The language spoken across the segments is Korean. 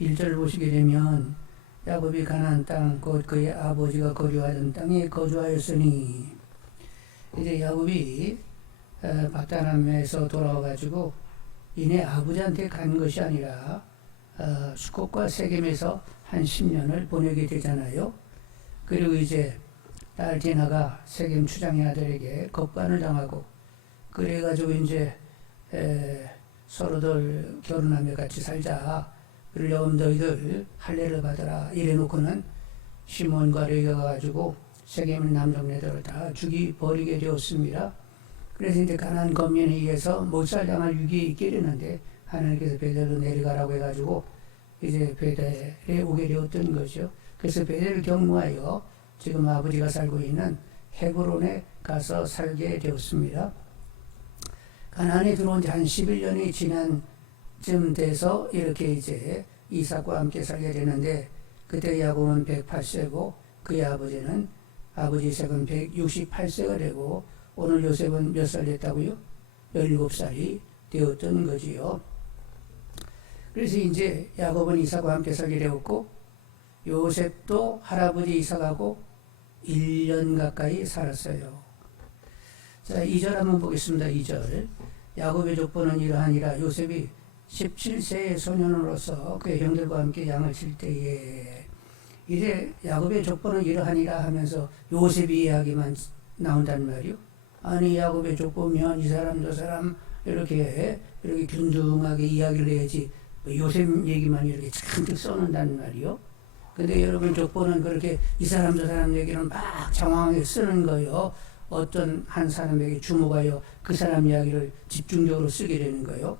1절을 보시게 되면 야곱이 가나안 땅 곧 그의 아버지가 거류하던 땅에 거주하였으니, 이제 야곱이 바다남에서 돌아와가지고 이내 아버지한테 간 것이 아니라 수컷과 세겜에서 한 10년을 보내게 되잖아요. 그리고 이제 딸 디나가 세겜 추장의 아들에게 겁간을 당하고, 그래가지고 이제 서로들 결혼하며 같이 살자, 그러려면 너희들 할례를 받아라 이래놓고는 시몬과 레위가 가지고 세겜의 남종네들을 다 죽이 버리게 되었습니다. 그래서 이제 가나안 거민에 의해서 못살당할 위기에 있게 되는데, 하나님께서 베델로 내려가라고 해가지고 이제 베델에 오게 되었던 거죠. 그래서 베델을 경무하여 지금 아버지가 살고 있는 헤브론에 가서 살게 되었습니다. 가나안에 들어온 지 한 11년이 지난 쯤 돼서 이렇게 이제 이삭과 함께 살게 되는데, 그때 야곱은 108세고 그의 아버지 이삭은 168세가 되고, 오늘 요셉은 몇 살 됐다고요? 17살이 되었던 거지요. 그래서 이제 야곱은 이삭과 함께 살게 되었고, 요셉도 할아버지 이삭하고 1년 가까이 살았어요. 자, 2절 한번 보겠습니다. 2절. 야곱의 족보는 이러하니라. 요셉이 17세의 소년으로서 그의 형들과 함께 양을 칠 때에, 이제 야곱의 족보는 이러하니라 하면서 요셉이 이야기만 나온단 말이요. 아니, 야곱의 족보면 이 사람 저 사람 이렇게 균등하게 이야기를 해야지 요셉 얘기만 이렇게 잔뜩 써놓는단 말이요. 근데 여러분, 족보는 그렇게 이 사람 저 사람 얘기는 막 장황하게 쓰는 거요. 어떤 한 사람에게 주목하여 그 사람 이야기를 집중적으로 쓰게 되는 거예요.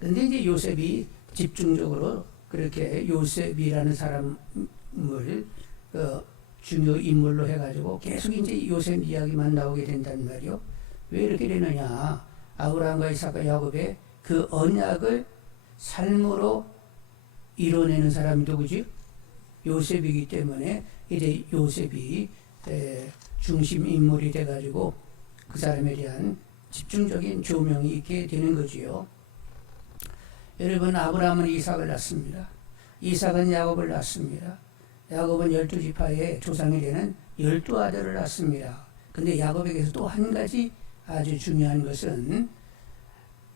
근데 이제 요셉이 집중적으로 그렇게 요셉이라는 사람을 중요 인물로 해가지고 계속 이제 요셉 이야기만 나오게 된단 말이요. 왜 이렇게 되느냐? 아브라함과 이삭과 야곱의 그 언약을 삶으로 이뤄내는 사람이 누구지? 요셉이기 때문에 이제 요셉이 중심 인물이 돼가지고 그 사람에 대한 집중적인 조명이 있게 되는 거지요. 여러분, 아브라함은 이삭을 낳습니다. 이삭은 야곱을 낳습니다. 야곱은 12지파의 조상이 되는 12아들을 낳습니다. 근데 야곱에게서 또 한 가지 아주 중요한 것은,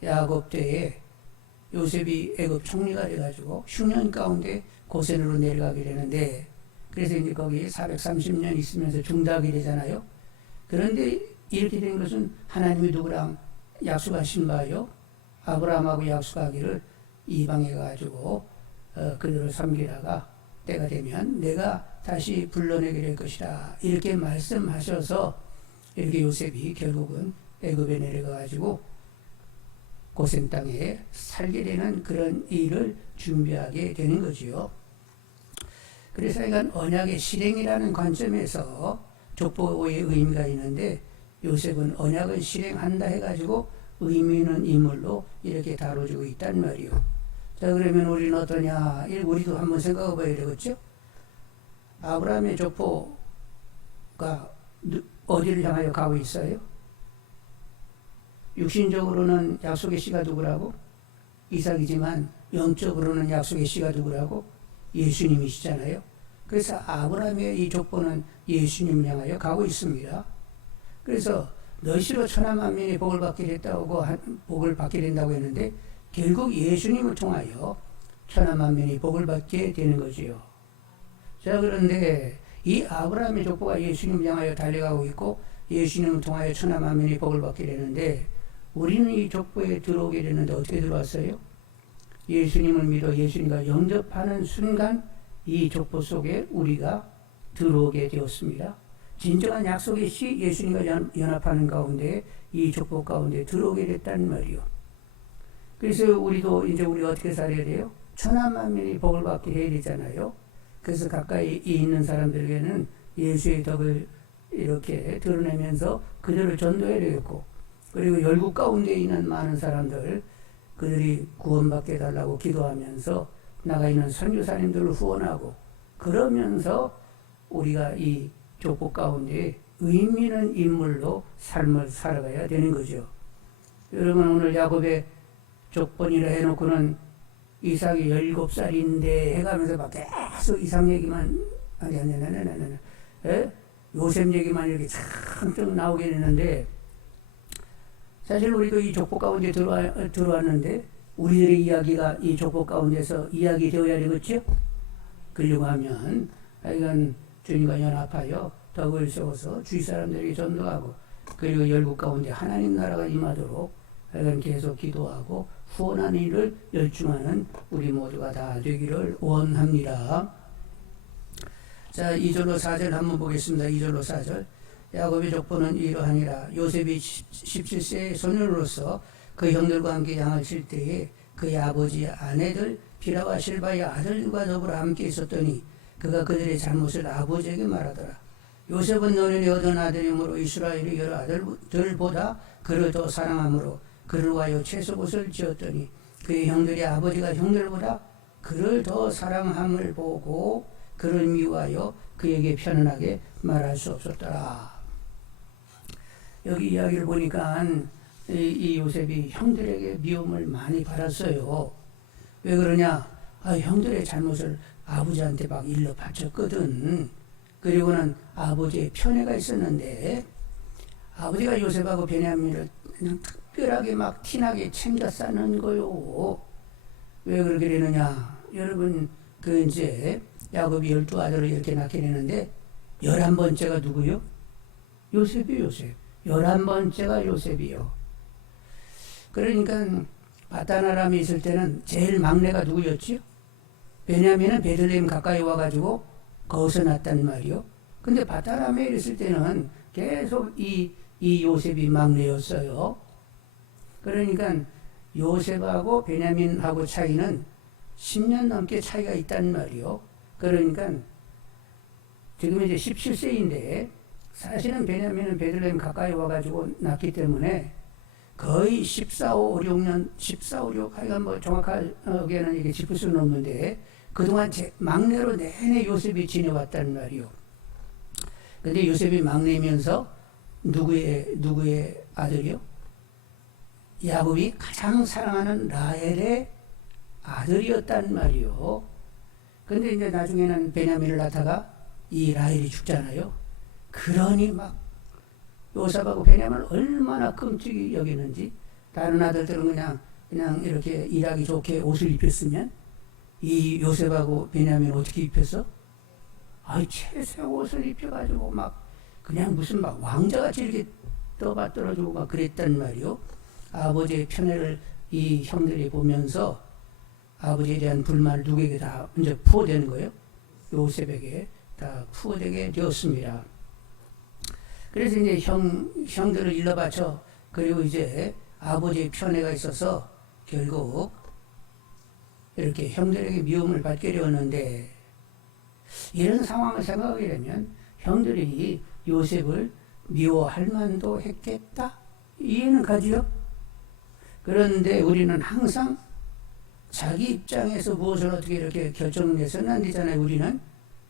야곱 때에 요셉이 애굽 총리가 돼가지고 흉년 가운데 고센으로 내려가게 되는데, 그래서 이제 거기 430년 있으면서 중다하게 되잖아요. 그런데 이렇게 된 것은 하나님이 누구랑 약속하신 바요? 아브라함하고 약속하기를 이방에 가지고 그들을 섬기다가 때가 되면 내가 다시 불러내게 될 것이다, 이렇게 말씀하셔서 이렇게 요셉이 결국은 애굽에 내려가 가지고 고센 땅에 살게 되는 그런 일을 준비하게 되는 거지요. 그래서 이건 언약의 실행이라는 관점에서 족보의 의미가 있는데, 요셉은 언약을 실행한다 해가지고 의미 있는 인물로 이렇게 다뤄지고 있단 말이요. 자, 그러면 우리는 어떠냐? 우리도 한번 생각해 봐야 되겠죠? 아브라함의 족보가 어디를 향하여 가고 있어요? 육신적으로는 약속의 씨가 누구라고? 이삭이지만 영적으로는 약속의 씨가 누구라고? 예수님이시잖아요. 그래서 아브라함의 이 족보는 예수님을 향하여 가고 있습니다. 그래서 너희로 천하 만민이 복을 받게 된다고 했는데, 결국 예수님을 통하여 천하 만민이 복을 받게 되는 거지요. 자, 그런데 이 아브라함의 족보가 예수님을 향하여 달려가고 있고, 예수님을 통하여 천하 만민이 복을 받게 되는데, 우리는 이 족보에 들어오게 되는데 어떻게 들어왔어요? 예수님을 믿어 예수님과 영접하는 순간 이 족보 속에 우리가 들어오게 되었습니다. 진정한 약속의 시 예수님과 연합하는 가운데 이 족보 가운데 들어오게 됐다는 말이요. 그래서 우리도 이제 우리가 어떻게 살아야 돼요? 천하 만민이 복을 받게 해야 되잖아요. 그래서 가까이 있는 사람들에게는 예수의 덕을 이렇게 드러내면서 그들을 전도해야 되겠고, 그리고 열국 가운데 있는 많은 사람들, 그들이 구원받게 해달라고 기도하면서 나가 있는 선교사님들을 후원하고, 그러면서 우리가 이 족보 가운데 의미 있는 인물로 삶을 살아가야 되는 거죠. 여러분, 오늘 야곱의 족본이라 해놓고는 이삭이 17살인데 해가면서 막 계속 이삭 얘기만 아니 에? 요셉 얘기만 이렇게 참쭉 나오게 되는데 사실 우리도 이 족보 가운데 들어왔는데 우리들의 이야기가 이 족보 가운데서 이야기 되어야 되겠죠? 그러려고 하면 하여간 주님과 연합하여 덕을 세워서 주위 사람들에게 전도하고 그리고 열국 가운데 하나님 나라가 임하도록 하여간 계속 기도하고 후원하는 일을 열중하는 우리 모두가 다 되기를 원합니다. 자, 2절로 4절 한번 보겠습니다. 2절로 4절. 야곱의 족보는 이러하니라. 요셉이 17세의 소년으로서 그 형들과 함께 양을 칠 때에 그의 아버지의 아내들 비라와 실바의 아들과 더불어 함께 있었더니 그가 그들의 잘못을 아버지에게 말하더라. 요셉은 너는 얻은 아들이므로 이스라엘의 여러 아들들보다 그를 더 사랑하므로 그를 위하여 채소옷을 지었더니 그의 형들이 아버지가 형들보다 그를 더 사랑함을 보고 그를 미워하여 그에게 편안하게 말할 수 없었더라. 여기 이야기를 보니까 이 요셉이 형들에게 미움을 많이 받았어요. 왜 그러냐? 형들의 잘못을 아버지한테 막 일러 바쳤거든. 그리고는 아버지의 편애가 있었는데 아버지가 요셉하고 베냐민을 그냥 특별하게 막 티나게 챙겨 싸는 거요. 왜 그렇게 되느냐? 여러분 그 이제 야곱이 12아들을 이렇게 낳게 되는데 11번째가 누구요? 요셉이 요셉. 11번째가 요셉이요. 그러니까 바다나람이 있을 때는 제일 막내가 누구였지요? 베냐민은 베들레헴 가까이 와가지고 거기서 났단 말이요. 근데 바다나람에 있을 때는 계속 이 요셉이 막내였어요. 그러니까 요셉하고 베냐민하고 차이는 10년 넘게 차이가 있단 말이요. 그러니까 지금 이제 17세인데 사실은 베냐민은 베들레헴 가까이 와가지고 낳기 때문에 거의 14, 5, 6년, 14, 5, 6 하여간 뭐 정확하게는 이게 짚을 수는 없는데 그동안 막내로 내내 요셉이 지내왔단 말이요. 근데 요셉이 막내면서 누구의 아들이요? 야곱이 가장 사랑하는 라헬의 아들이었단 말이요. 근데 이제 나중에는 베냐민을 낳다가 이 라헬이 죽잖아요. 그러니 막 요셉하고 베냐민을 얼마나 끔찍이 여기는지 다른 아들들은 그냥 이렇게 일하기 좋게 옷을 입혔으면 이 요셉하고 베냐민 어떻게 입혔어? 채색 옷을 입혀가지고 막 그냥 무슨 막 왕자같이 이렇게 떠받들어주고 막 그랬단 말이요. 아버지의 편애를 이 형들이 보면서 아버지에 대한 불만을 누구에게 다 이제 부어대는 거예요. 요셉에게 다 부어대게 되었습니다. 그래서 이제 형들을 일러바쳐 그리고 이제 아버지의 편애가 있어서 결국 이렇게 형들에게 미움을 받게 되었는데 이런 상황을 생각하게 되면 형들이 요셉을 미워할 만도 했겠다? 이해는 가지요? 그런데 우리는 항상 자기 입장에서 무엇을 어떻게 이렇게 결정을 내서는 안 되잖아요. 우리는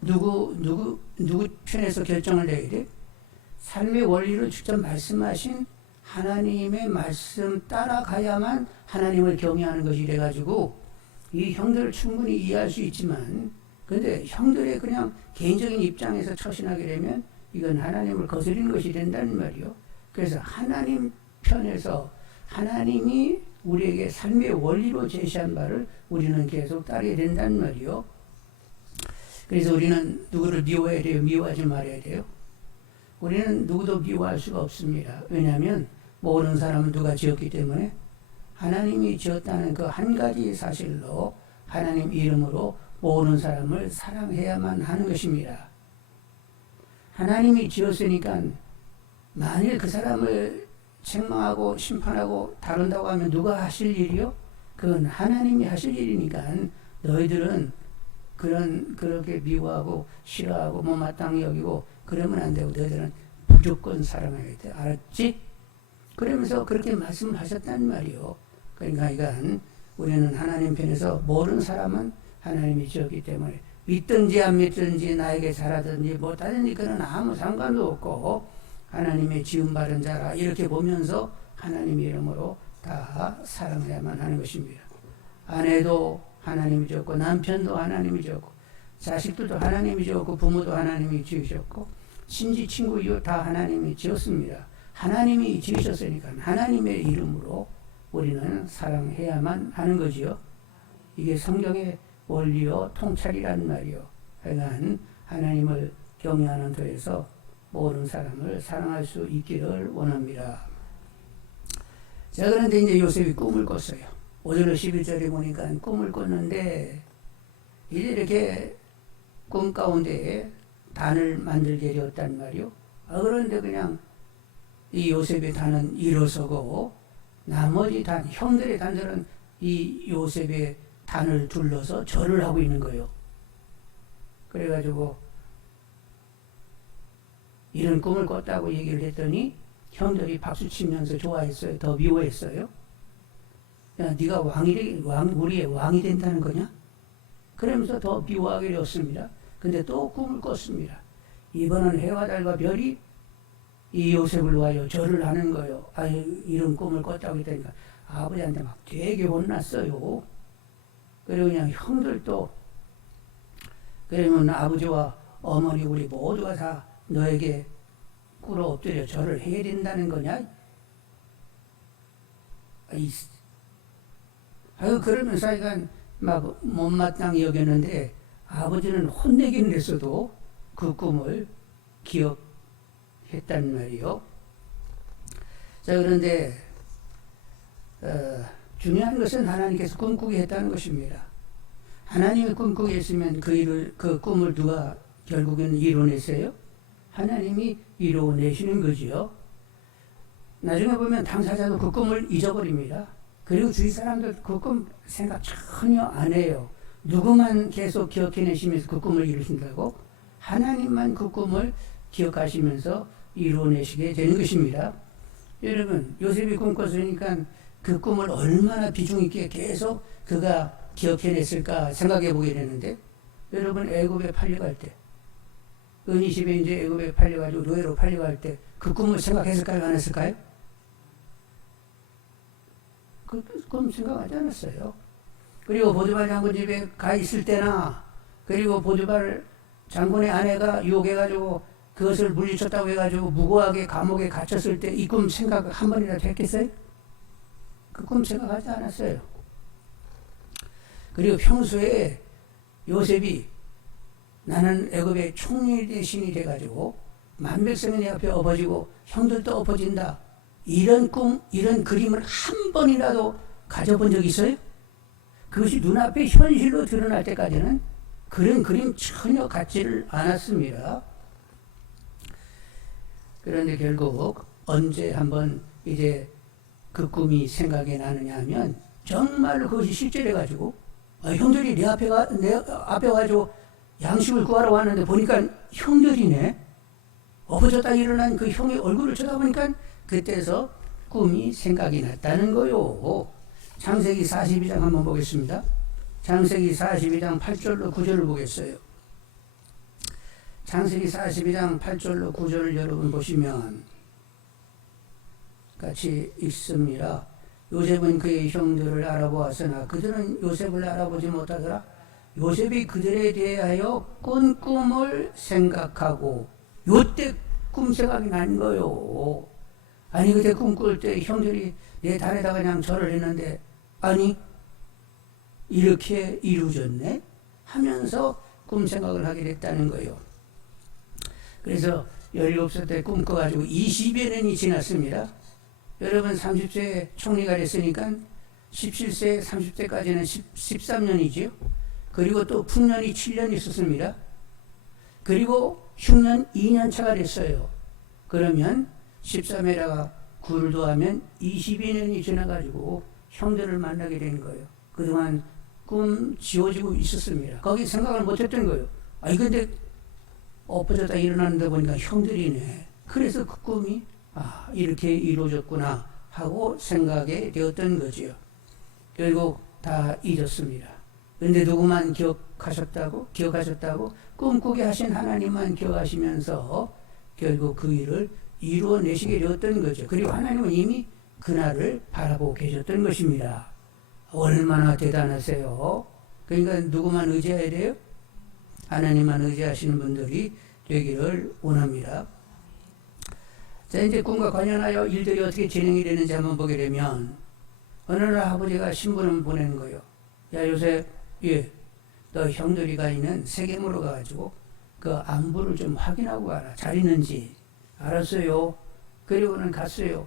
누구 편에서 결정을 내야 돼? 삶의 원리를 직접 말씀하신 하나님의 말씀 따라가야만 하나님을 경외하는 것이 돼가지고 이 형들을 충분히 이해할 수 있지만 근데 형들의 그냥 개인적인 입장에서 처신하게 되면 이건 하나님을 거스리는 것이 된다는 말이요. 그래서 하나님 편에서 하나님이 우리에게 삶의 원리로 제시한 바를 우리는 계속 따르게 된다는 말이요. 그래서 우리는 누구를 미워해야 돼요? 미워하지 말아야 돼요? 우리는 누구도 미워할 수가 없습니다. 왜냐하면 모든 사람은 누가 지었기 때문에 하나님이 지었다는 그 한 가지 사실로 하나님 이름으로 모든 사람을 사랑해야만 하는 것입니다. 하나님이 지었으니까 만일 그 사람을 책망하고 심판하고 다룬다고 하면 누가 하실 일이요? 그건 하나님이 하실 일이니까 너희들은 그렇게 미워하고 싫어하고 못마땅히 여기고 그러면 안 되고 너희들은 무조건 사랑해야 돼. 알았지? 그러면서 그렇게 말씀하셨단 말이요. 그러니까 이건 우리는 하나님 편에서 모든 사람은 하나님이 지었기 때문에 믿든지 안 믿든지 나에게 잘하든지 못하든지 그는 아무 상관도 없고 하나님의 지음받은 자라 이렇게 보면서 하나님 이름으로 다 사랑해야만 하는 것입니다. 아내도 하나님이 지었고, 남편도 하나님이 지었고, 자식들도 하나님이 지었고, 부모도 하나님이 지으셨고, 친지, 친구, 이웃 다 하나님이 지었습니다. 하나님이 지으셨으니까 하나님의 이름으로 우리는 사랑해야만 하는 거지요. 이게 성경의 원리요 통찰이란 말이요. 하여간 하나님을 경외하는 터에서 모든 사람을 사랑할 수 있기를 원합니다. 자, 그런데 이제 요셉이 꿈을 꿨어요. 5절 11절에 보니까 꿈을 꿨는데 이제 이렇게 꿈 가운데 단을 만들게 되었단 말이요. 그런데 그냥 이 요셉의 단은 일어서고 나머지 단, 형들의 단들은 이 요셉의 단을 둘러서 절을 하고 있는 거예요. 그래가지고 이런 꿈을 꿨다고 얘기를 했더니 형들이 박수 치면서 좋아했어요. 더 미워했어요. 야, 네가 우리의 왕이 된다는 거냐? 그러면서 더 미워하게 되었습니다. 근데 또 꿈을 꿨습니다. 이번은 해와 달과 별이 이 요셉을 위하여 절을 하는 거예요. 이런 꿈을 꿨다고 했다니까 아버지한테 막 되게 혼났어요. 그리고 그냥 형들도 그러면 아버지와 어머니 우리 모두가 다 너에게 꿇어 엎드려 절을 해야 된다는 거냐? 그러면서 하여간 막 못마땅히 여겼는데 아버지는 혼내긴 했어도 그 꿈을 기억했단 말이요. 자, 그런데 중요한 것은 하나님께서 꿈꾸게 했다는 것입니다. 하나님이 꿈꾸게 했으면 그 꿈을 누가 결국에는 이뤄냈어요? 하나님이 이뤄내시는 거지요. 나중에 보면 당사자도 그 꿈을 잊어버립니다. 그리고 주위 사람들 그 꿈 생각 전혀 안 해요. 누구만 계속 기억해내시면서 그 꿈을 이루신다고? 하나님만 그 꿈을 기억하시면서 이루어내시게 되는 것입니다. 여러분, 요셉이 꿈꿨으니까 그 꿈을 얼마나 비중 있게 계속 그가 기억해냈을까 생각해 보게 되는데, 여러분 애굽에 팔려갈 때, 은이십에 이제 애굽에 팔려가지고 노예로 팔려갈 때 그 꿈을 생각했을까요? 안 했을까요? 그 꿈 생각하지 않았어요. 그리고 보디발 장군 집에 가 있을 때나, 그리고 보디발 장군의 아내가 유혹해가지고 그것을 물리쳤다고 해가지고 무고하게 감옥에 갇혔을 때 이 꿈 생각 한 번이라도 했겠어요? 그 꿈 생각하지 않았어요. 그리고 평소에 요셉이 나는 애굽의 총리 대신이 돼가지고 만백성이 내 앞에 엎어지고 형들도 엎어진다, 이런 꿈, 이런 그림을 한 번이라도 가져본 적 있어요? 그것이 눈앞에 현실로 드러날 때까지는 그런 그림 전혀 같지를 않았습니다. 그런데 결국 언제 한번 이제 그 꿈이 생각이 나느냐 하면 정말로 그것이 실제돼가지고 형들이 내 앞에 가지고 양식을 구하러 왔는데 보니까 형들이네. 엎어졌다 일어난 그 형의 얼굴을 쳐다보니까 그때서 꿈이 생각이 났다는 거요. 창세기 42장 한번 보겠습니다. 창세기 42장 8절로 9절을 보겠어요. 창세기 42장 8절로 9절을 여러분 보시면 같이 읽습니다. 요셉은 그의 형들을 알아보았으나 그들은 요셉을 알아보지 못하더라. 요셉이 그들에 대하여 꾼 꿈을 생각하고, 요때 꿈 생각이 난 거요. 아니 그때 꿈 꿀 때 형들이 내 단에다가 그냥 절을 했는데 아니 이렇게 이루어졌네 하면서 꿈 생각을 하게 됐다는 거예요. 그래서 17살 때 꿈 꿔가지고 20여 년이 지났습니다. 여러분 30세에 총리가 됐으니까 17세 30세까지는 13년이지요. 그리고 또 풍년이 7년 있었습니다. 그리고 흉년 2년 차가 됐어요. 그러면 13에다가 9를 더하면 22년이 지나가지고 형들을 만나게 된 거예요. 그동안 꿈 지워지고 있었습니다. 거기 생각을 못했던 거예요. 근데 엎어졌다 일어났는데 보니까 형들이네. 그래서 그 꿈이 이렇게 이루어졌구나 하고 생각이 되었던 거지요. 결국 다 잊었습니다. 그런데 누구만 기억하셨다고? 꿈꾸게 하신 하나님만 기억하시면서 결국 그 일을 이루어내시게 되었던 거죠. 그리고 하나님은 이미 그날을 바라보고 계셨던 것입니다. 얼마나 대단하세요. 그러니까 누구만 의지해야 돼요? 하나님만 의지하시는 분들이 되기를 원합니다. 자, 이제 꿈과 관련하여 일들이 어떻게 진행이 되는지 한번 보게 되면, 어느 날 아버지가 신부를 보내는 거예요. 야, 요새, 예, 너 형들이 가 있는 세겜으로 가가지고 그 안부를 좀 확인하고 가라. 잘 있는지. 알았어요. 그리고는 갔어요.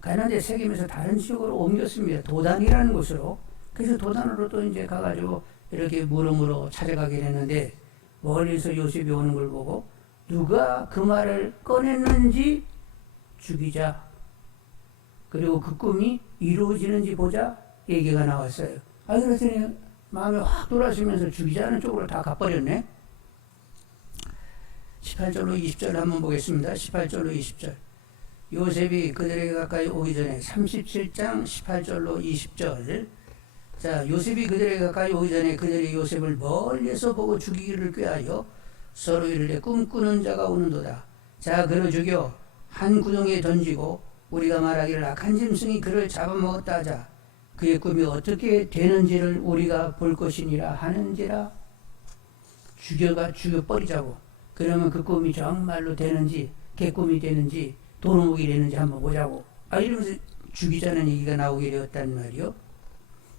가는데 세겜에서 다른 지역으로 옮겼습니다. 도단이라는 곳으로. 그래서 도단으로 또 이제 가가지고 이렇게 물어물어 찾아가게 되는데, 멀리서 요셉이 오는 걸 보고 누가 그 말을 꺼냈는지 죽이자. 그리고 그 꿈이 이루어지는지 보자. 얘기가 나왔어요. 그랬더니 마음이 확 돌아서면서 죽이자는 쪽으로 다 가버렸네. 18절로 20절 한번 보겠습니다. 18절로 20절. 요셉이 그들에게 가까이 오기 전에 37장 18절로 20절. 자, 요셉이 그들에게 가까이 오기 전에 그들이 요셉을 멀리서 보고 죽이기를 꾀하여 서로 이르되 꿈꾸는 자가 오는도다. 자, 그를 죽여 한 구덩이에 던지고 우리가 말하기를 악한 짐승이 그를 잡아먹었다 하자. 그의 꿈이 어떻게 되는지를 우리가 볼 것이니라 하는지라. 죽여버리자고. 그러면 그 꿈이 정말로 되는지, 개꿈이 되는지, 도루묵이 되는지 한번 보자고. 이러면서 죽이자는 얘기가 나오게 되었단 말이요.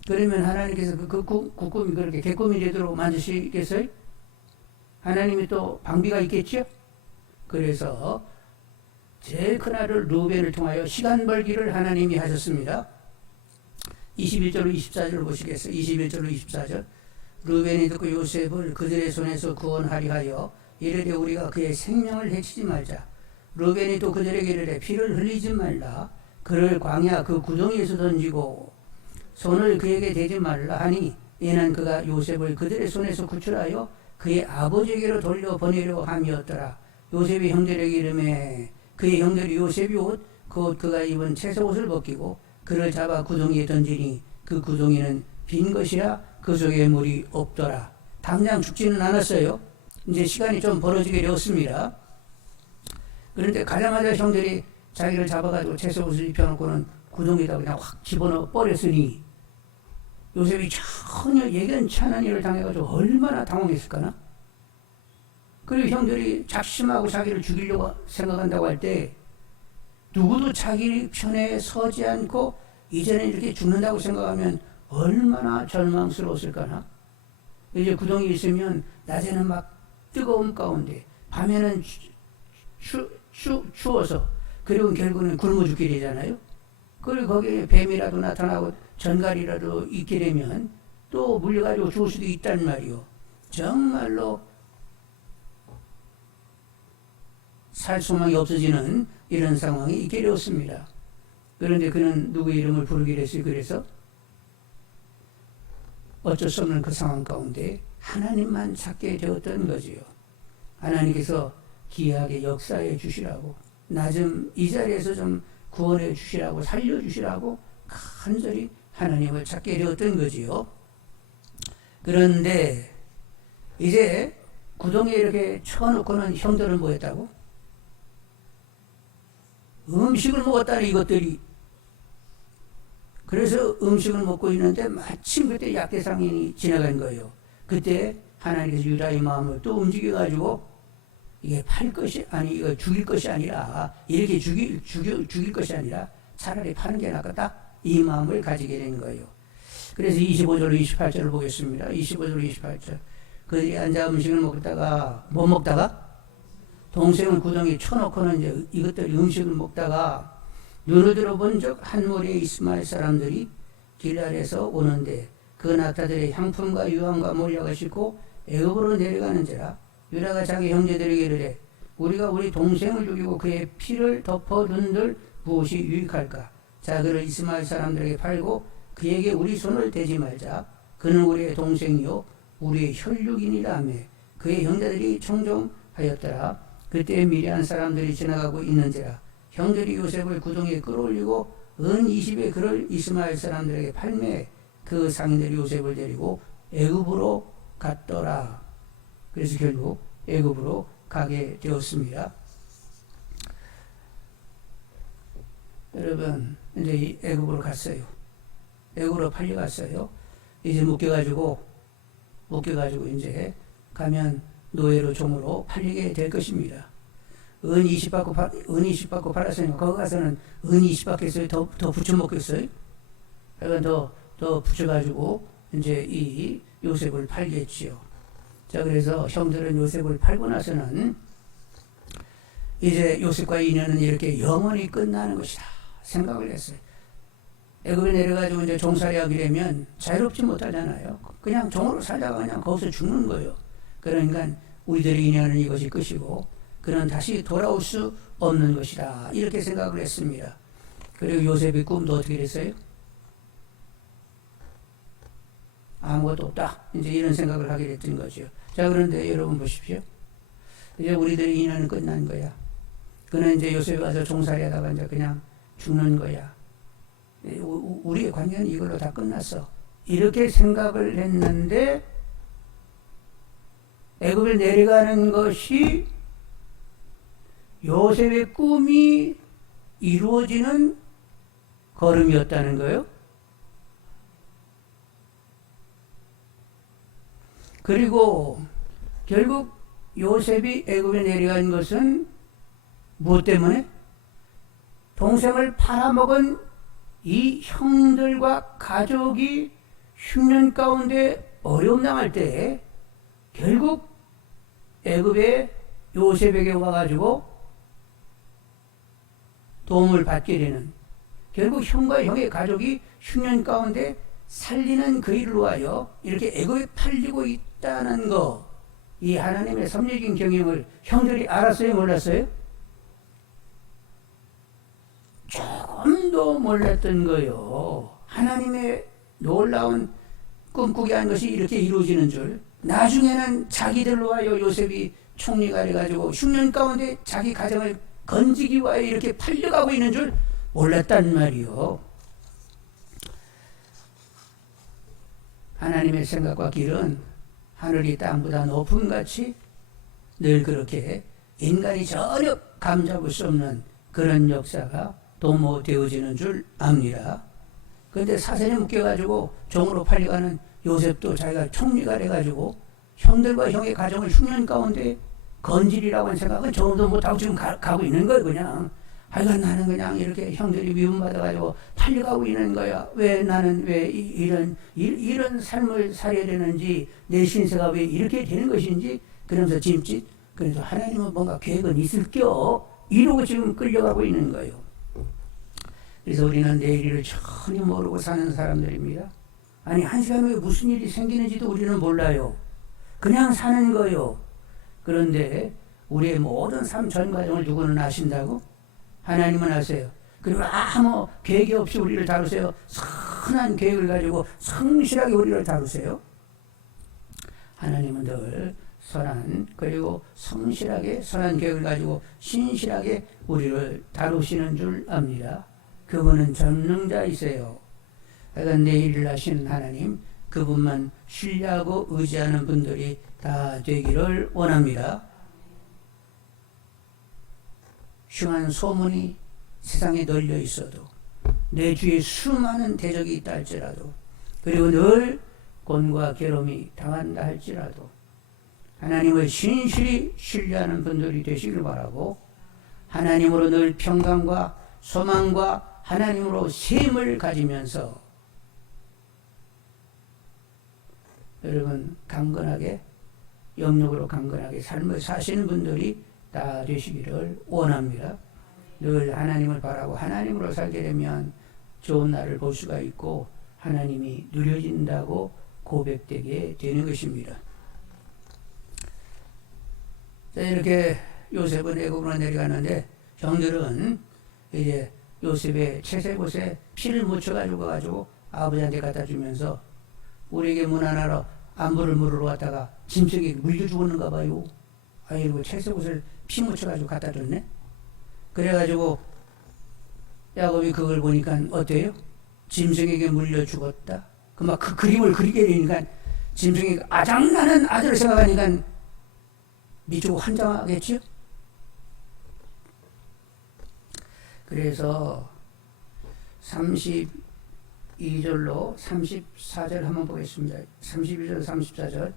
그러면 하나님께서 그 꿈이 그렇게 개꿈이 되도록 만드시겠어요? 하나님이 또 방비가 있겠죠? 그래서 제일 큰 아들 루벤을 통하여 시간 벌기를 하나님이 하셨습니다. 21절로 24절을 보시겠어요? 21절로 24절. 루벤이 듣고 요셉을 그들의 손에서 구원하려 하여 이르되 우리가 그의 생명을 해치지 말자. 루벤이 또 그들에게 이르되 피를 흘리지 말라. 그를 광야 그 구덩이에서 던지고 손을 그에게 대지 말라 하니, 이는 그가 요셉을 그들의 손에서 구출하여 그의 아버지에게로 돌려보내려 함이었더라. 요셉이 형들에게 이르매 그의 형들이 요셉이 곧 그가 입은 채소옷을 벗기고 그를 잡아 구덩이에 던지니 그 구덩이는 빈 것이라 그 속에 물이 없더라. 당장 죽지는 않았어요. 이제 시간이 좀 벌어지게 되었습니다. 그런데 가자마자 형들이 자기를 잡아가지고 채소옷을 입혀놓고는 구덩이에다 그냥 확 집어넣어 버렸으니 요셉이 전혀 예견치 않은 일을 당해가지고 얼마나 당황했을까나? 그리고 형들이 작심하고 자기를 죽이려고 생각한다고 할 때 누구도 자기 편에 서지 않고 이제는 이렇게 죽는다고 생각하면 얼마나 절망스러웠을까나? 이제 구덩이에 있으면 낮에는 막 뜨거움 가운데, 밤에는 추워서, 그리고 결국은 굶어 죽게 되잖아요. 그리고 거기에 뱀이라도 나타나고 전갈이라도 있게 되면 또 물려가지고 죽을 수도 있단 말이요. 정말로 살 소망이 없어지는 이런 상황이 있게 되었습니다. 그런데 그는 누구의 이름을 부르기로 했어요. 그래서 어쩔 수 없는 그 상황 가운데 하나님만 찾게 되었던 거지요. 하나님께서 기이하게 역사해 주시라고, 나 좀 이 자리에서 좀 구원해 주시라고, 살려 주시라고 간절히 하나님을 찾게 되었던 거지요. 그런데 이제 구덩이에 이렇게 쳐놓고는 형들은 뭐 했다고? 음식을 먹었다니, 이것들이. 그래서 음식을 먹고 있는데 마침 그때 약대상인이 지나간 거예요. 그때 하나님께서 유다의 마음을 또 움직여가지고 이게 팔 것이 아니, 이거 죽일 것이 아니라, 이렇게 죽일 것이 아니라 차라리 파는 게 낫겠다, 이 마음을 가지게 된 거예요. 그래서 25절로 28절을 보겠습니다. 25절로 28절. 그들이 앉아 음식을 먹다가, 못 먹다가? 동생을 구덩이에 쳐놓고는 이제 이것들이 음식을 먹다가 눈을 들어본 적 한 무리의 이스마엘 사람들이 길랄에서 오는데 그 낙타들의 향품과 유황과 몰려가 싣고 애굽으로 내려가는지라. 유다가 자기 형제들에게 이르되 우리가 우리 동생을 죽이고 그의 피를 덮어둔들 무엇이 유익할까? 자, 그를 이스마엘 사람들에게 팔고 그에게 우리 손을 대지 말자. 그는 우리의 동생이요 우리의 혈육이니라 하며 그의 형제들이 청종하였더라. 그때 미리한 사람들이 지나가고 있는지라. 형들이 요셉을 구덩이에 끌어올리고 은 20의 그를 이스마엘 사람들에게 팔매 그 상인들이 요셉을 데리고 애굽으로 갔더라. 그래서 결국 애굽으로 가게 되었습니다. 여러분, 이제 애굽으로 갔어요. 애굽으로 팔려갔어요. 이제 묶여가지고 묶여가지고 이제 가면 노예로 종으로 팔리게 될 것입니다. 은 20 받고 팔았으니까 거기 가서는 은 20 받겠어요? 더 붙여 먹겠어요? 그러니까 더 붙여가지고 이제 이 요셉을 팔겠지요. 자, 그래서 형들은 요셉을 팔고 나서는 이제 요셉과의 인연은 이렇게 영원히 끝나는 것이다 생각을 했어요. 애굽에 내려가지고 이제 종살이 하게 되면 자유롭지 못하잖아요. 그냥 종으로 살다가 그냥 거기서 죽는 거예요. 그러니까 우리들의 인연은 이것이 끝이고 그는 다시 돌아올 수 없는 것이다 이렇게 생각을 했습니다. 그리고 요셉의 꿈도 어떻게 됐어요? 아무것도 없다 이제 이런 생각을 하게 됐던 거죠. 자, 그런데 여러분 보십시오. 이제 우리들의 인연은 끝난 거야. 그는 이제 요셉에 가서 종살이 하다가 이제 그냥 죽는 거야. 우리의 관계는 이걸로 다 끝났어. 이렇게 생각을 했는데 애굽에 내려가는 것이 요셉의 꿈이 이루어지는 걸음이었다는 거예요. 그리고 결국 요셉이 애굽에 내려간 것은 무엇 때문에? 동생을 팔아먹은 이 형들과 가족이 흉년 가운데 어려움 당할 때 결국 애굽의 요셉에게 와가지고 도움을 받게 되는, 결국 형과 형의 가족이 흉년 가운데 살리는 그 일로 하여 이렇게 애굽에 팔리고 있다는 거, 이 하나님의 섭리적인 경영을 형들이 알았어요, 몰랐어요? 조금도 몰랐던 거요. 하나님의 놀라운 꿈꾸게 한 것이 이렇게 이루어지는 줄. 나중에는 자기들로 하여 요셉이 총리가 돼가지고 흉년 가운데 자기 가정을 건지기 위하여 이렇게 팔려가고 있는 줄 몰랐단 말이요. 하나님의 생각과 길은 하늘이 땅보다 높은 같이 늘 그렇게 인간이 전혀 감잡을 수 없는 그런 역사가 도모되어지는 줄 압니다. 그런데 사슬에 묶여가지고 종으로 팔려가는 요셉도 자기가 총리가 돼가지고 형들과 형의 가정을 흉년 가운데 건질이라고 하는 생각은 조금도 못하고 지금 가고 있는 거예요. 그냥 하여간 나는 그냥 이렇게 형들이 미움받아가지고 팔려가고 있는 거야. 왜 나는 왜 이런 삶을 살아야 되는지, 내 신세가 왜 이렇게 되는 것인지 그러면서 짐짓. 그래서 하나님은 뭔가 계획은 있을겨 이러고 지금 끌려가고 있는 거예요. 그래서 우리는 내일을 전혀 모르고 사는 사람들입니다. 아니, 한 시간 후에 무슨 일이 생기는지도 우리는 몰라요. 그냥 사는 거예요. 그런데 우리의 모든 삶 전 과정을 누구는 아신다고? 하나님은 아세요. 그리고 아무 계획이 없이 우리를 다루세요. 선한 계획을 가지고 성실하게 우리를 다루세요. 하나님은 늘 선한, 그리고 성실하게 선한 계획을 가지고 신실하게 우리를 다루시는 줄 압니다. 그분은 전능자이세요. 그러니까 내일을 하시는 하나님, 그분만 신뢰하고 의지하는 분들이 다 되기를 원합니다. 흉한 소문이 세상에 널려 있어도, 내 주위에 수많은 대적이 있다 할지라도, 그리고 늘 곤과 괴로움이 당한다 할지라도 하나님을 신실히 신뢰하는 분들이 되시길 바라고, 하나님으로 늘 평강과 소망과 하나님으로 쉼을 가지면서 여러분 강건하게, 영역으로 강건하게 삶을 사시는 분들이 다 되시기를 원합니다. 늘 하나님을 바라고 하나님으로 살게 되면 좋은 날을 볼 수가 있고 하나님이 누려진다고 고백되게 되는 것입니다. 자, 이렇게 요셉은 애굽으로 내려가는데 형들은 이제 요셉의 채색옷에 피를 묻혀가지고 가지고 아버지한테 갖다 주면서, 우리에게 문 하나로 안부를 물으러 갔다가 짐승이 물려 죽었는가 봐요. 아이고, 채색옷을 피 묻혀가지고 갖다 줬네. 그래가지고 야곱이 그걸 보니까 어때요? 짐승에게 물려 죽었다. 그 막 그 그림을 그리게 되니까 짐승이 아장나는 아들을 생각하니까 미치고 환장하겠죠? 그래서 32절로 34절 한번 보겠습니다. 31절 34절.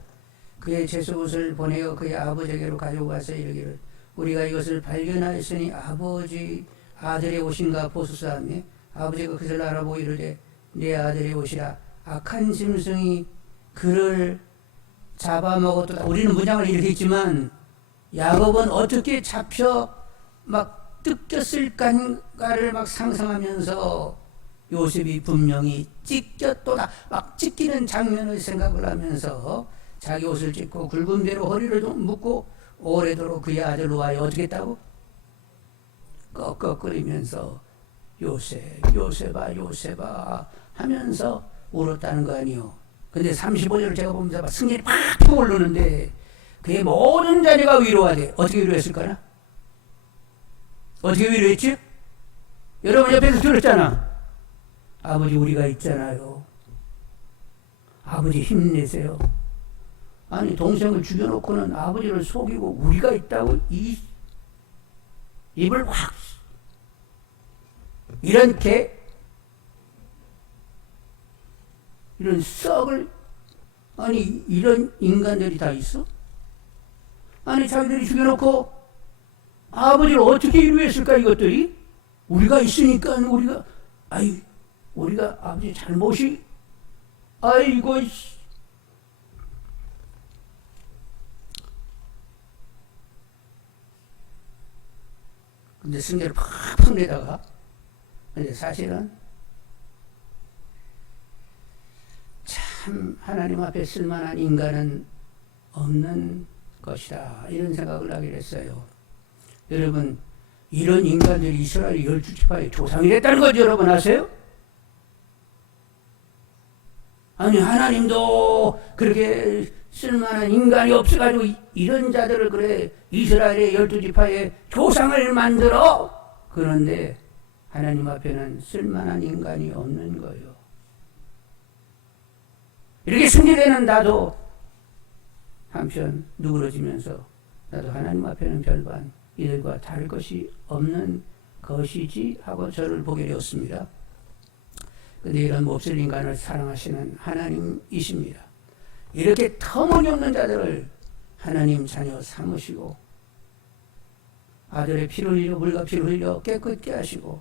그의 채소옷을 보내어 그의 아버지에게로 가지고 가서 이르기를 우리가 이것을 발견하였으니 아버지 아들의 옷인가 보소서하며 아버지가 그것을 알아보고 이르되 내 아들의 옷이라. 악한 짐승이 그를 잡아먹었다. 우리는 문장을 이렇게 했지만 야곱은 어떻게 잡혀 막 뜯겼을까를 막 상상하면서 요셉이 분명히 찢겼도다 막 찢기는 장면을 생각을 하면서 자기 옷을 찢고 굵은 배로 허리를 묶고 오래도록 그의 아들로 하여 어떻게 했다고? 꺽꺽거리면서 요셉 요셉아 요셉아 하면서 울었다는 거 아니요. 근데 35절을 제가 보면서 승질이 팍 오르는데 그의 모든 자녀가 위로하되 어떻게 위로했을까나? 어떻게 위로했지? 여러분 옆에서 들었잖아. 아버지 우리가 있잖아요. 아버지 힘내세요. 아니 동생을 죽여놓고는 아버지를 속이고 우리가 있다고 이 입을 확 이런 썩을 아니 이런 인간들이 다 있어? 아니 자기들이 죽여놓고 아버지를 어떻게 위로했을까 이것들이? 우리가 있으니까 우리가 아버지 잘못이 아이고 근데 승계를 팍팍 내다가 근데 사실은 참 하나님 앞에 쓸만한 인간은 없는 것이다 이런 생각을 하게 됐어요. 여러분 이런 인간들이 이스라엘 12지파의 조상이 됐다는 거죠. 여러분 아세요? 아니 하나님도 그렇게 쓸만한 인간이 없어가지고 이런 자들을 그래 이스라엘의 12지파의 조상을 만들어. 그런데 하나님 앞에는 쓸만한 인간이 없는 거예요. 이렇게 승리되는 나도 한편 누그러지면서 나도 하나님 앞에는 별반 이들과 다를 것이 없는 것이지 하고 저를 보게 되었습니다. 그런데 이런 몹쓸 인간을 사랑하시는 하나님이십니다. 이렇게 터무니없는 자들을 하나님 자녀 삼으시고 아들의 피를 흘려 물과 피를 흘려 깨끗게 하시고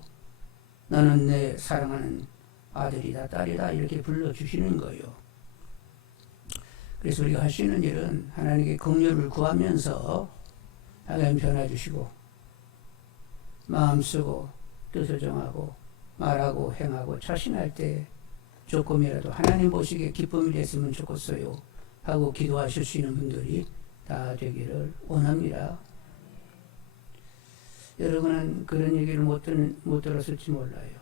너는 내 사랑하는 아들이다 딸이다 이렇게 불러주시는 거예요. 그래서 우리가 할 수 있는 일은 하나님께 긍휼을 구하면서 하나님 변화주시고 마음 쓰고 뜻을 정하고 말하고 행하고 처신할 때 조금이라도 하나님 보시기에 기쁨이 됐으면 좋겠어요 하고 기도하실 수 있는 분들이 다 되기를 원합니다. 여러분은 그런 얘기를 못 들었을지 몰라요.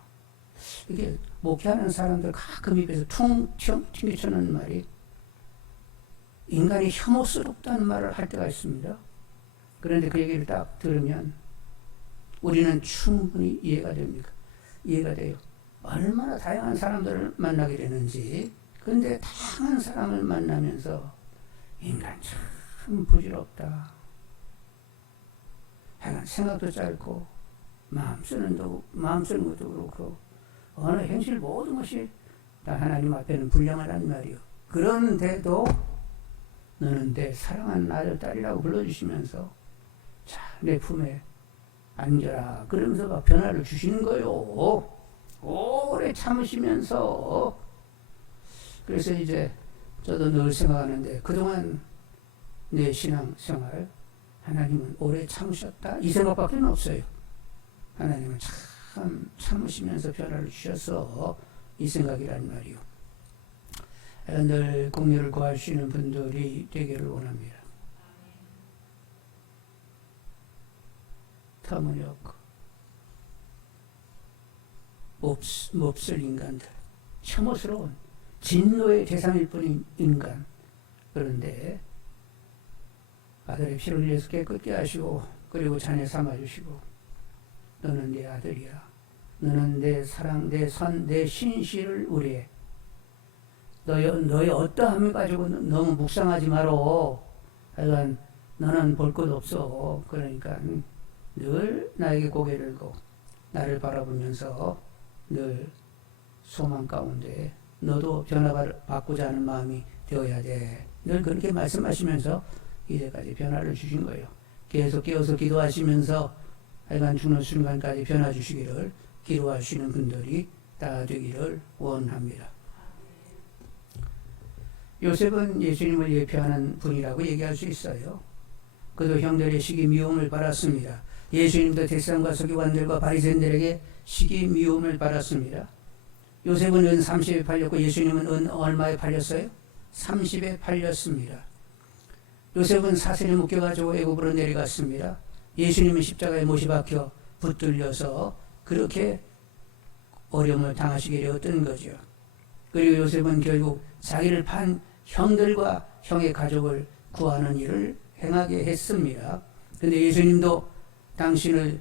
이게 목회하는 사람들 가끔 입에서 튕기쳐는 말이 인간이 혐오스럽다는 말을 할 때가 있습니다. 그런데 그 얘기를 딱 들으면 우리는 충분히 이해가 됩니다. 이해가 돼요. 얼마나 다양한 사람들을 만나게 되는지. 그런데 다양한 사람을 만나면서 인간 참 부질없다. 하여간 생각도 짧고 마음 쓰는 것도 그렇고 어느 행실 모든 것이 다 하나님 앞에는 불량하단 말이요. 그런데도 너는 내 사랑하는 아들 딸이라고 불러주시면서 자, 내 품에 앉아라 그러면서 막 변화를 주시는 거요. 오래 참으시면서. 그래서 이제 저도 늘 생각하는데 그동안 내 신앙생활 하나님은 오래 참으셨다 이 생각밖에 없어요. 하나님은 참 참으시면서 변화를 주셔서 이 생각이란 말이요. 늘 공유를 구할 수 있는 분들이 되기를 원합니다. 터무니없고 몹쓸 인간들, 혐오스러운 진노의 대상일 뿐인 인간. 그런데 아들의 피를 흘려서 깨끗게 하시고 그리고 자녀 삼아주시고 너는 내 아들이야. 너는 내 사랑, 내 선, 내 신실을 우리해. 너의 어떠함을 가지고 너무 묵상하지 마라. 하여간 너는 볼 것 없어. 그러니까 늘 나에게 고개를 들고 나를 바라보면서 늘 소망 가운데 너도 변화받고자 하는 마음이 되어야 돼. 늘 그렇게 말씀하시면서 이제까지 변화를 주신 거예요. 계속 깨어서 기도하시면서 하여간 죽는 순간까지 변화 주시기를 기도하시는 분들이 다 되기를 원합니다. 요셉은 예수님을 예표하는 분이라고 얘기할 수 있어요. 그도 형들의 시기 미움을 받았습니다. 예수님도 대상과 서기관들과 바리새인들에게 시기 미움을 받았습니다. 요셉은 은 30에 팔렸고 예수님은 은 얼마에 팔렸어요? 30에 팔렸습니다. 요셉은 사슬에 묶여가지고 애굽으로 내려갔습니다. 예수님은 십자가에 못이 박혀 붙들려서 그렇게 어려움을 당하시게 되었던 거죠. 그리고 요셉은 결국 자기를 판 형들과 형의 가족을 구하는 일을 행하게 했습니다. 그런데 예수님도 당신을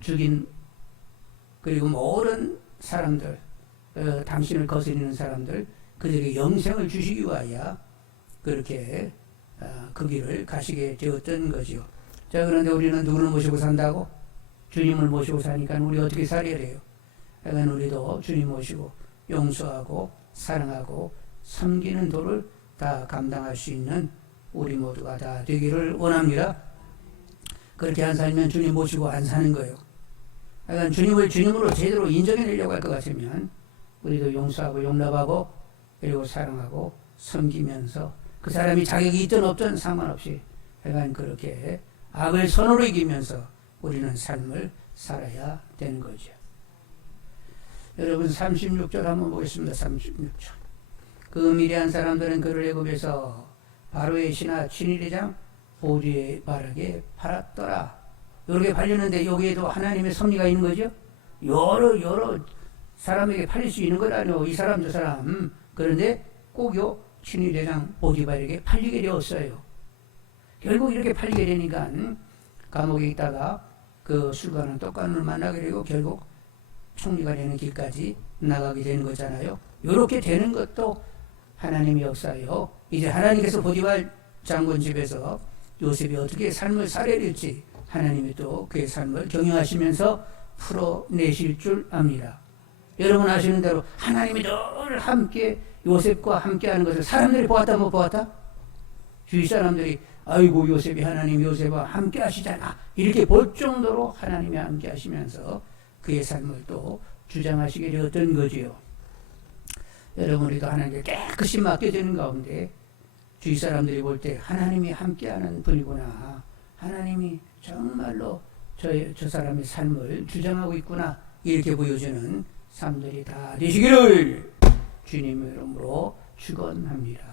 죽인 그리고 모든 사람들, 당신을 거스리는 사람들, 그들에게 영생을 주시기 위하여 그렇게 그 길을 가시게 되었던 거죠. 자, 그런데 우리는 누구를 모시고 산다고? 주님을 모시고 사니까 우리 어떻게 살아야 돼요? 그러니까 우리도 주님 모시고 용서하고 사랑하고 섬기는 도를 다 감당할 수 있는 우리 모두가 다 되기를 원합니다. 그렇게 안 살면 주님 모시고 안 사는 거예요. 그러니까 주님을 주님으로 제대로 인정해내려고 할 것 같으면 우리도 용서하고 용납하고 그리고 사랑하고 섬기면서 그 사람이 자격이 있든 없든 상관없이 그러니까 그렇게 악을 선으로 이기면서 우리는 삶을 살아야 되는 거죠. 여러분 36절 한번 보겠습니다. 36절. 그 미래한 사람들은 그를 애굽에서 바로의 신하 친위대장 보디의 바락에 팔았더라. 이렇게 팔렸는데 여기에도 하나님의 섭리가 있는 거죠. 여러 사람에게 팔릴 수 있는 거라뇨. 이 사람 저 사람. 그런데 꼭요 친위대장 보디발에게 팔리게 되었어요. 결국 이렇게 팔리게 되니까 감옥에 있다가 그 술관은 떡간을 만나게 되고 결국 총리가 되는 길까지 나가게 되는 거잖아요. 이렇게 되는 것도 하나님의 역사예요. 이제 하나님께서 보디발 장군 집에서 요셉이 어떻게 삶을 살아야 될지 하나님이 또 그의 삶을 경영하시면서 풀어내실 줄 압니다. 여러분 아시는 대로 하나님이 늘 함께 요셉과 함께하는 것을 사람들이 보았다 못 보았다? 주위 사람들이 아이고 요셉이 하나님 요셉과 함께 하시잖아 이렇게 볼 정도로 하나님이 함께 하시면서 그의 삶을 또 주장하시게 되었던 거지요. 여러분 우리도 하나님께 깨끗이 맡겨지는 가운데 주위 사람들이 볼 때 하나님이 함께하는 분이구나, 하나님이 정말로 저 사람의 삶을 주장하고 있구나 이렇게 보여주는 삶들이 다 되시기를 주님의 이름으로 축원합니다.